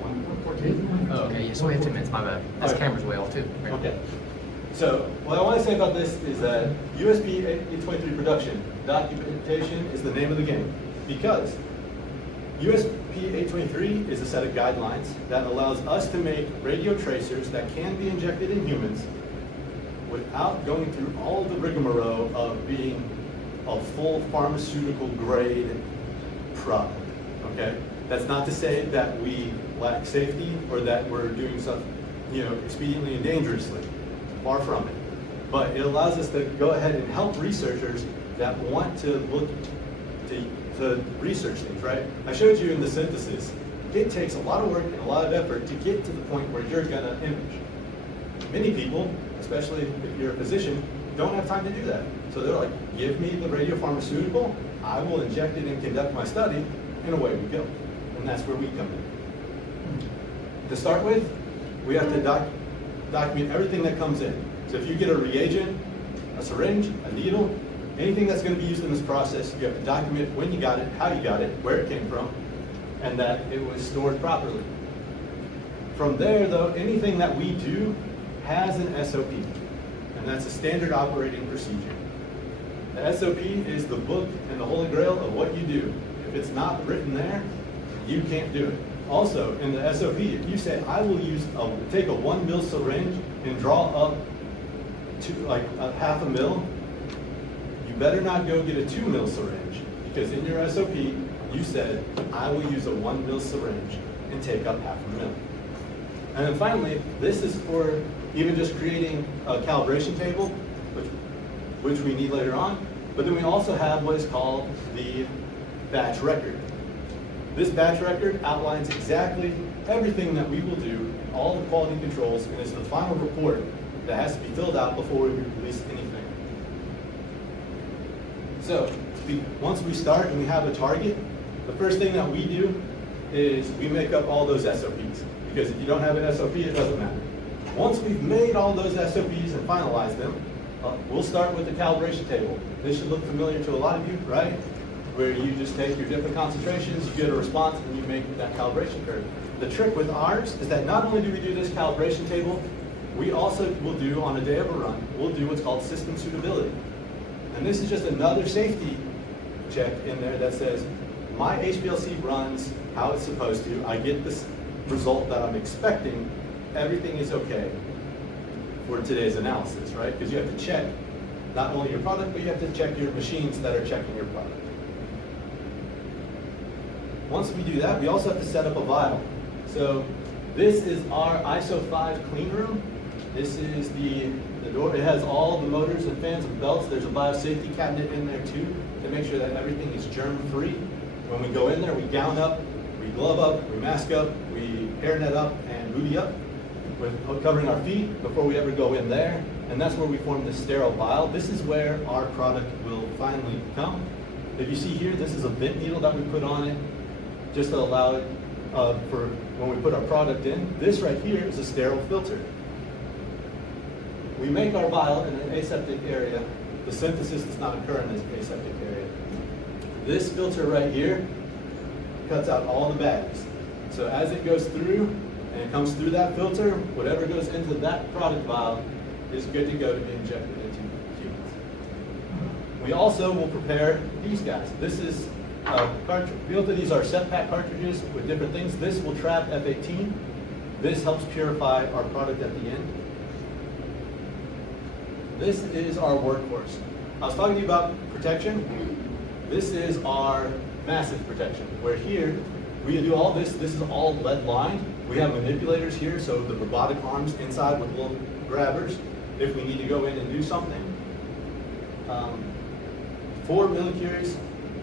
1:14. Oh, okay, so we have 10 minutes, my bad. This Okay. camera's way off too. Okay. So what I want to say about this is that USP 823 production documentation is the name of the game, because USP 823 is a set of guidelines that allows us to make radio tracers that can be injected in humans without going through all the rigmarole of being a full pharmaceutical grade product, okay? That's not to say that we lack safety or that we're doing something, expediently and dangerously. Far from it. But it allows us to go ahead and help researchers that want to look to research things, right? I showed you in the synthesis, it takes a lot of work and a lot of effort to get to the point where you're gonna image. Many people, especially if you're a physician, don't have time to do that. So they're like, give me the radiopharmaceutical, I will inject it and conduct my study, and away we go. And that's where we come in. To start with, we have to document everything that comes in. So if you get a reagent, a syringe, a needle, anything that's going to be used in this process, you have to document when you got it, how you got it, where it came from, and that it was stored properly. From there, though, anything that we do has an SOP, and that's a standard operating procedure. The SOP is the book and the holy grail of what you do. If it's not written there, you can't do it. Also, in the SOP, if you say, I will take a 1 mil syringe and draw up to like a half a mil, you better not go get a 2 mil syringe, because in your SOP, you said, I will use a 1 mil syringe and take up half a mil. And then finally, this is for even just creating a calibration table, which we need later on. But then we also have what is called the batch record. This batch record outlines exactly everything that we will do, all the quality controls, and it's the final report that has to be filled out before we release anything. So once we start and we have a target, the first thing that we do is we make up all those SOPs. Because if you don't have an SOP, it doesn't matter. Once we've made all those SOPs and finalized them, we'll start with the calibration table. This should look familiar to a lot of you, right? Where you just take your different concentrations, you get a response, and you make that calibration curve. The trick with ours is that not only do we do this calibration table, we also will do, on a day of a run, we'll do what's called system suitability. And this is just another safety check in there that says, my HPLC runs how it's supposed to, I get this result that I'm expecting, everything is okay for today's analysis, right? Because you have to check not only your product, but you have to check your machines that are checking your product. Once we do that, we also have to set up a vial. So this is our ISO 5 clean room. This is the door. It has all the motors and fans and belts. There's a biosafety cabinet in there too to make sure that everything is germ-free. When we go in there, we gown up, we glove up, we mask up, we hairnet up and booty up with covering our feet before we ever go in there. And that's where we form this sterile vial. This is where our product will finally come. If you see here, this is a vent needle that we put on it just to allow it for when we put our product in. This right here is a sterile filter. We make our vial in an aseptic area. The synthesis does not occur in this aseptic area. This filter right here cuts out all the bags. So as it goes through and it comes through that filter, whatever goes into that product vial is good to go to be injected into humans. We also will prepare these guys. This is both of these are set pack cartridges with different things. This will trap F18. This helps purify our product at the end. This is our workhorse. I was talking to you about protection. This is our massive protection, where here we do all this. This is all lead lined. We have manipulators here, so the robotic arms inside with little grabbers if we need to go in and do something. 4 millicuries,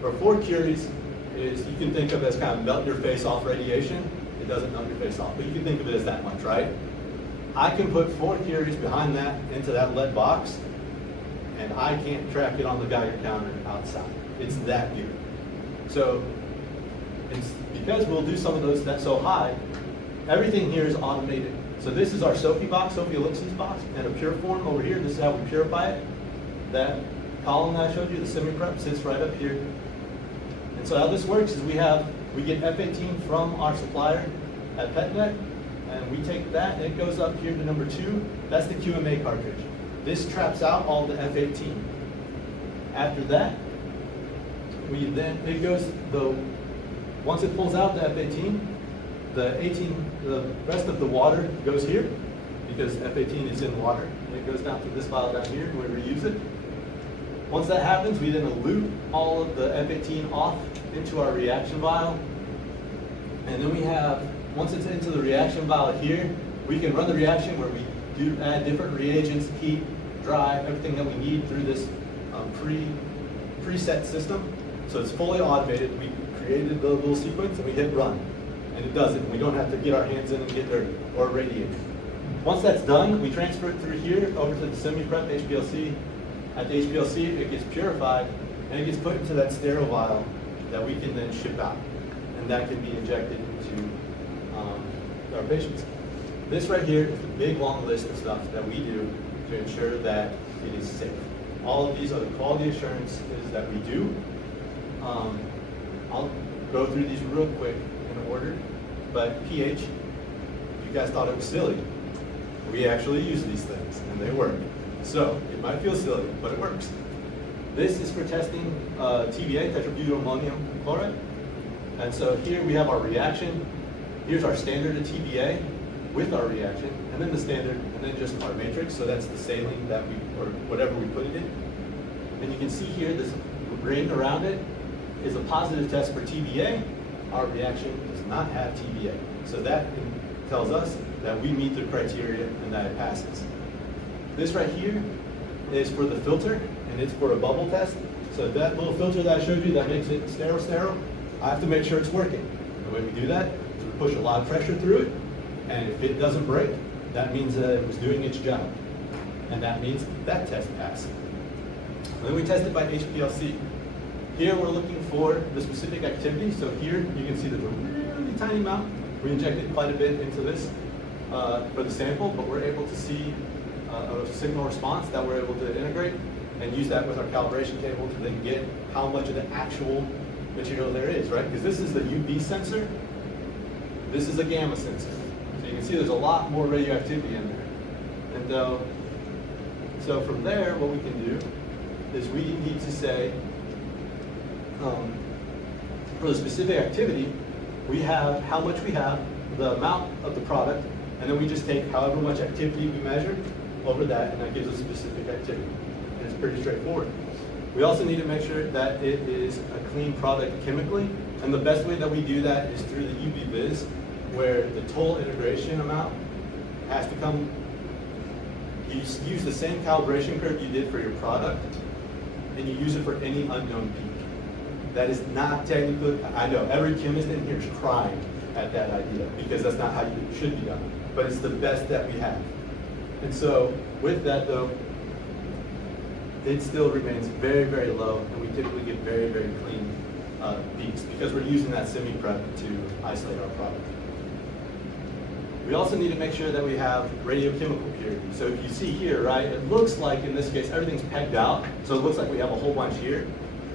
or 4 curies, is you can think of as kind of melt your face off radiation. It doesn't melt your face off, but you can think of it as that much, right? I can put 4 curies behind that into that lead box, and I can't track it on the Geiger counter outside. It's that good. So it's because we'll do some of those that's so high, everything here is automated. So this is our Sophie box, Sophie Elixirs box, and a pure form over here. This is how we purify it. That column that I showed you, the semi-prep, sits right up here. And so how this works is we get F18 from our supplier at PetNet, and we take that and it goes up here to number 2. That's the QMA cartridge. This traps out all the F18. After that, once it pulls out the F18, the rest of the water goes here because F18 is in water, and it goes down to this vial down here and we reuse it. Once that happens, we then elute all of the F18 off into our reaction vial. And then we have, once it's into the reaction vial here, we can run the reaction where we do add different reagents, heat, dry, everything that we need through this preset system. So it's fully automated. We created the little sequence and we hit run. And it does it. We don't have to get our hands in and get dirty or irradiate. Once that's done, we transfer it through here over to the semi-prep HPLC. At the HPLC, it gets purified and it gets put into that sterile vial that we can then ship out. And that can be injected into our patients. This right here is the big long list of stuff that we do to ensure that it is safe. All of these are the quality assurances that we do. I'll go through these real quick in order, but pH, you guys thought it was silly. We actually use these things and they work. So it might feel silly, but it works. This is for testing TBA, tetrabutyl ammonium chloride. And so here we have our reaction. here's our standard of TBA with our reaction, and then the standard, and then just our matrix, so that's the saline that we, or whatever we put it in. And you can see here, this ring around it is a positive test for TBA. Our reaction does not have TBA. So that tells us that we meet the criteria and that it passes. This right here is for the filter, and it's for a bubble test. So that little filter that I showed you that makes it sterile, I have to make sure it's working. The way we do that is we push a lot of pressure through it, and if it doesn't break, that means that it was doing its job. And that means that test passed. And then we test it by HPLC. Here we're looking for the specific activity. So here you can see there's a really tiny amount. We injected quite a bit into this for the sample, but we're able to see a signal response that we're able to integrate and use that with our calibration table to then get how much of the actual material there is, right? Because this is the UV sensor, this is a gamma sensor. So you can see there's a lot more radioactivity in there. And so from there, what we can do is we need to say, for the specific activity, we have how much we have, the amount of the product, and then we just take however much activity we measured over that, and that gives us a specific activity. And it's pretty straightforward. We also need to make sure that it is a clean product chemically, and the best way that we do that is through the UV vis, where the total integration amount has to come, you use the same calibration curve you did for your product, and you use it for any unknown peak. That is not technically, I know every chemist in here is crying at that idea, because that's not how it should be done, but it's the best that we have. And so with that though, it still remains very, very low, and we typically get very, very clean peaks because we're using that semi-prep to isolate our product. We also need to make sure that we have radiochemical purity. So if you see here, right, it looks like in this case everything's pegged out, so it looks like we have a whole bunch here.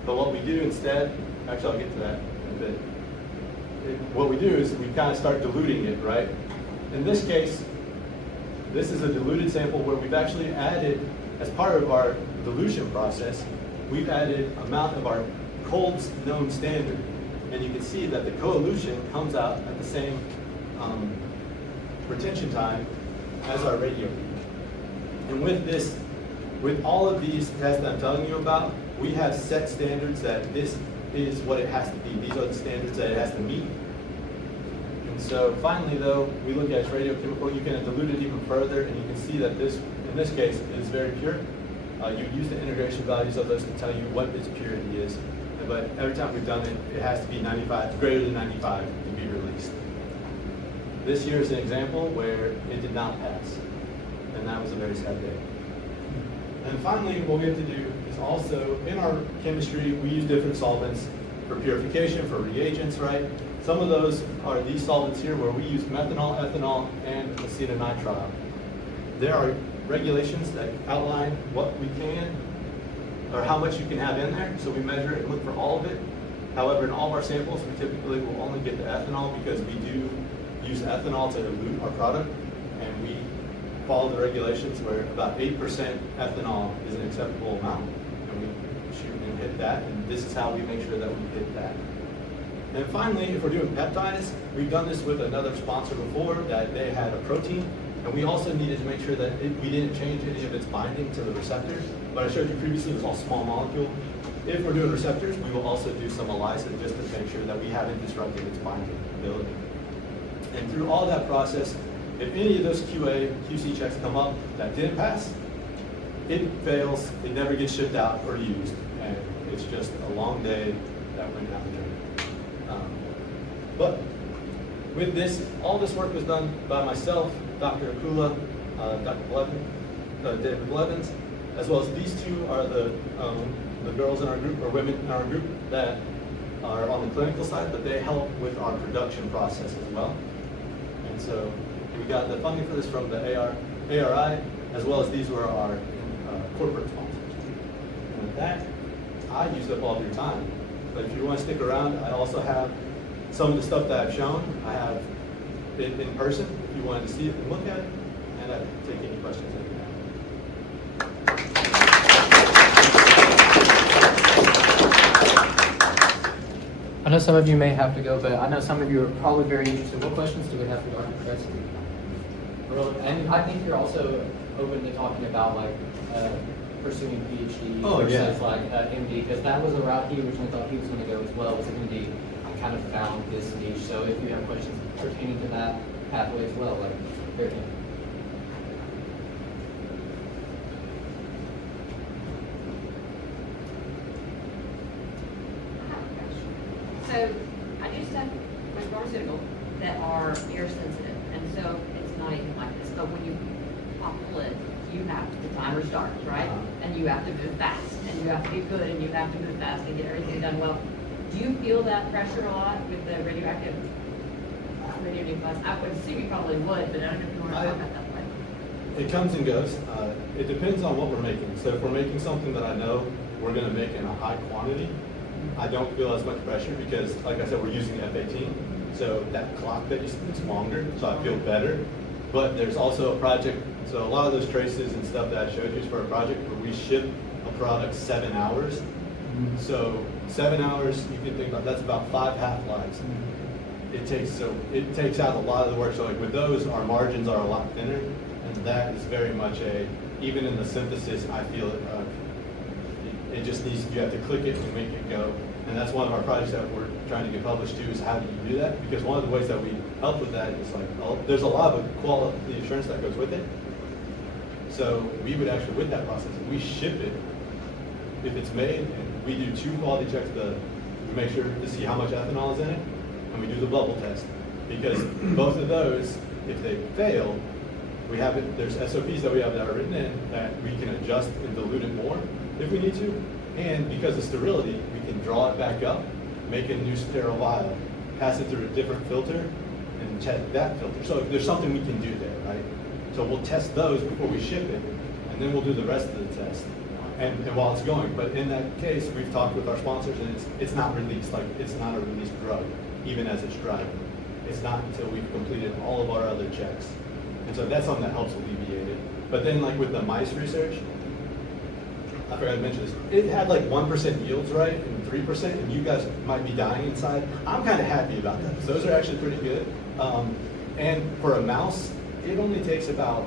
But what we do instead, actually I'll get to that in a bit. What we do is we kind of start diluting it, right? In this case, this is a diluted sample where we've actually added, as part of our dilution process, we've added amount of our cold known standard. And you can see that the coelution comes out at the same retention time as our radio peak. And with this, with all of these tests that I'm telling you about, we have set standards that this is what it has to be. These are the standards that it has to meet. And so finally though, we look at its radiochemical, you can dilute it even further, and you can see that this, in this case, is very pure. You use the integration values of those to tell you what its purity is. But every time we've done it, it has to be 95, greater than 95 to be released. This here is an example where it did not pass, and that was a very sad day. And finally, what we have to do is also, in our chemistry, we use different solvents for purification, for reagents, right? Some of those are these solvents here where we use methanol, ethanol, and acetonitrile. There are regulations that outline what we can, or how much you can have in there, so we measure it and look for all of it. However, in all of our samples, we typically will only get the ethanol because we do use ethanol to dilute our product, and we follow the regulations where about 8% ethanol is an acceptable amount. And we shoot and hit that, and this is how we make sure that we hit that. And finally, if we're doing peptides, we've done this with another sponsor before, that they had a protein, and we also needed to make sure that we didn't change any of its binding to the receptors. But I showed you previously, it was all small molecule. If we're doing receptors, we will also do some ELISA just to make sure that we haven't disrupted its binding ability. And through all that process, if any of those QC checks come up that didn't pass, it fails, it never gets shipped out or used, and it's just a long day that went down the drain. But with this, all this work was done by myself, Dr. Akula, Dr. Blevin, David Blevins, as well as these two are the girls in our group, or women in our group that are on the clinical side, but they help with our production process as well. And so we got the funding for this from the ARI, as well as these were our corporate sponsors. And with that, I used up all of your time. But if you want to stick around, I also have some of the stuff that I've shown. I have it in person if you wanted to see it and look at it, and I can take any questions that you have. know some of you may have to go, but I know some of you are probably very interested. What questions do we have for Dr. Cressy? And I think you're also open to talking about like pursuing PhD versus like MD, because that was a route he originally thought he was going to go as well, was MD. I kind of found this niche, so if you have questions pertaining to that pathway as well, like fair game. So I do stuff with pharmaceuticals that are air sensitive, and so it's not even like this. But when you pop the lid, you have the timer starts, right? And you have to move fast, and you have to be good, and you have to move fast and get everything done well. Do you feel that pressure a lot with the radioactive radionuclides? I would assume you probably would, but I don't know if you want to talk about that way. It comes and goes. It depends on what we're making. So if we're making something that I know we're going to make in a high quantity, I don't feel as much pressure because, like I said, we're using F18. So that clock that you see is longer, so I feel better. But there's also a project, so a lot of those traces and stuff that I showed you is for a project where we ship a product 7 hours. So 7 hours, you can think about, that's about 5 half-lives. It takes out a lot of the work. So like with those, our margins are a lot thinner, and that is very much even in the synthesis, I feel it just needs, you have to click it and make it go. And that's one of our projects that we're trying to get published too, is how do you do that? Because one of the ways that we help with that is like, there's a lot of quality assurance that goes with it. So we would actually, with that process, we ship it, if it's made, and we do 2 quality checks to make sure to see how much ethanol is in it, and we do the bubble test. Because both of those, if they fail, we have it, there's SOPs that we have that are written in that we can adjust and dilute it more if we need to. And because of sterility, we can draw it back up, make a new sterile vial, pass it through a different filter, and check that filter. So there's something we can do there, right? So we'll test those before we ship it, and then we'll do the rest of the test. And while it's going, but in that case, we've talked with our sponsors, and it's not released, like it's not a released drug, even as it's driving. It's not until we've completed all of our other checks. And so that's something that helps alleviate it. But then like with the mice research, I forgot to mention this, it had like 1% yields, right, and 3%, and you guys might be dying inside. I'm kind of happy about that, because those are actually pretty good. And for a mouse, it only takes about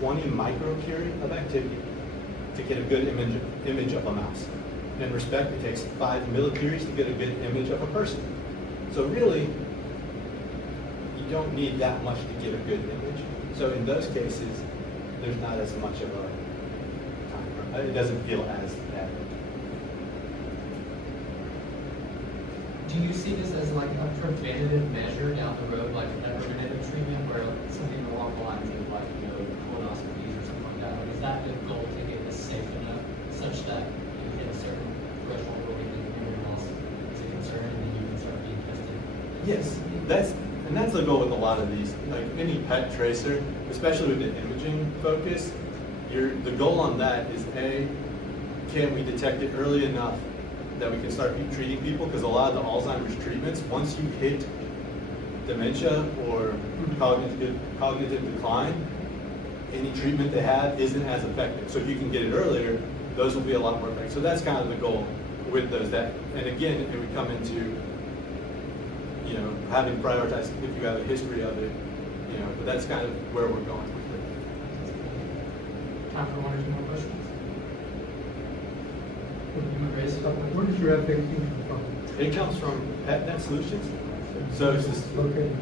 20 microcurie of activity to get a good image of a mouse. In respect, it takes 5 millicuries to get a good image of a person. So really, you don't need that much to get a good image. So in those cases, there's not as much of a time. It doesn't feel as bad. Do you see this as like a preventative measure down the road, like a preventative treatment, where something along the lines of like, you know, colonoscopies or something like that? Like, is that the goal, to get this safe enough such that you hit a certain threshold where everyone else is a concern and then you can start being tested? Yes, that's the goal with a lot of these. Like any PET tracer, especially with the imaging focus, the goal on that is can we detect it early enough that we can start treating people? Because a lot of the Alzheimer's treatments, once you hit dementia or cognitive decline, any treatment they have isn't as effective. So if you can get it earlier, those will be a lot more effective. So that's kind of the goal with those. And again, it would come into, you know, having prioritized if you have a history of it, you know, but that's kind of where we're going with it. Time for 1 or 2 more questions? Where does your F18 come from? It comes from PetNet Solutions. So it's just Located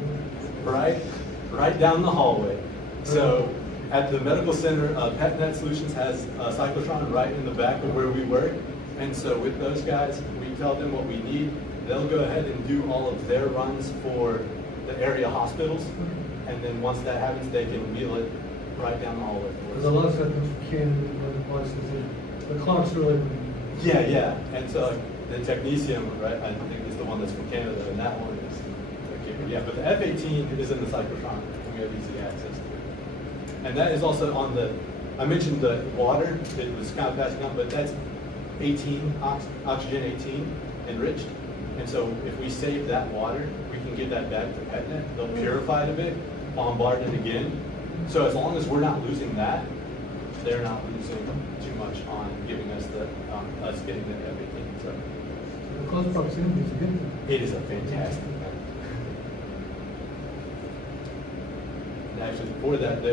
right down the hallway. So at the medical center, PetNet Solutions has a cyclotron right in the back of where we work. And so with those guys, we tell them what we need. They'll go ahead and do all of their runs for the area hospitals. And then once that happens, they can wheel it right down the hallway for Because us. a lot of stuff comes from Canada and other places. The clock's really. Yeah. And so the technetium, right, I think is the one that's from Canada, and that one is, okay, yeah, but the F18 is in the cyclotron, and we have easy access to it. And that is also on I mentioned the water, it was kind of passing on, but that's 18, oxygen 18 enriched. And so if we save that water, we can get that back to PetNet. They'll purify it a bit, bombard it again. So as long as we're not losing that, they're not losing too much on giving us us getting the F18. So The close proximity is a good thing. It is a fantastic thing. And actually, for that,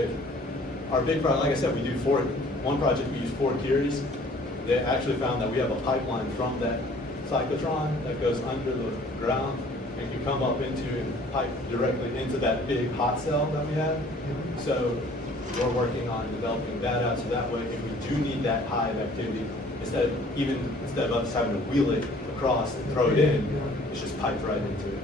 our big project, like I said, we do one project we use 4 curies. They actually found that we have a pipeline from that cyclotron that goes under the ground and can come up into and pipe directly into that big hot cell that we have. So we're working on developing that out so that way if we do need that high of activity, instead of us having to wheel it across and throw it in, it's just piped right into it.